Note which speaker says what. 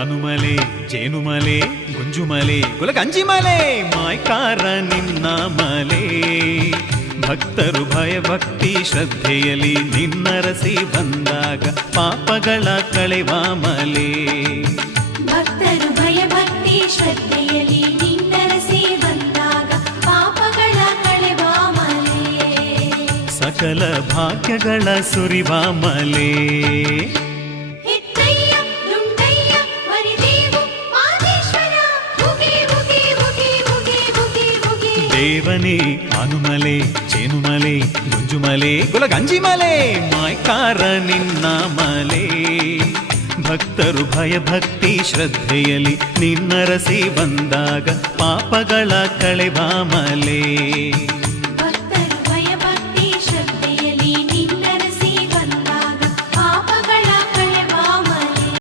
Speaker 1: ಆನುಮಲೆ ಜೇನುಮಲೆ ಗುಂಜುಮಲೆ ಗುಲಗಂಜಿಮಲೆ ಮಾಯ್ಕಾರ ನಿನ್ನ ಮಲೆ. ಭಕ್ತರು ಭಯ ಭಕ್ತಿ ಶ್ರದ್ಧೆಯಲ್ಲಿ ನಿನ್ನರಸಿ ಬಂದಾಗ ಪಾಪಗಳ ಕಳೆವ ಮಲೆ.
Speaker 2: ಭಕ್ತರು ಭಯ ಭಕ್ತಿ ಶ್ರದ್ಧೆಯಲ್ಲಿ ನಿನ್ನರಸಿ ಬಂದಾಗ ಪಾಪಗಳ ಕಳೆವ ಮಲೆ.
Speaker 1: ಸಕಲ ಭಾಗ್ಯಗಳ ಸುರಿವ ಮಲೆ.
Speaker 2: ಹುಗಿ
Speaker 1: ಅನುಮಲೆ ಚೇನುಮಲೆ ಗುಂಜುಮಲೆ, ಗುಲಗಂಜಿಮಲೆ, ಮಾಯ್ಕಾರ ನಿನ್ನ ಮಲೆ. ಭಕ್ತರು ಭಯ ಭಕ್ತಿ ಶ್ರದ್ಧೆಯಲ್ಲಿ ನಿನ್ನರಸಿ ಬಂದಾಗ ಪಾಪಗಳ ಕಳೆವ ಮಲೆ.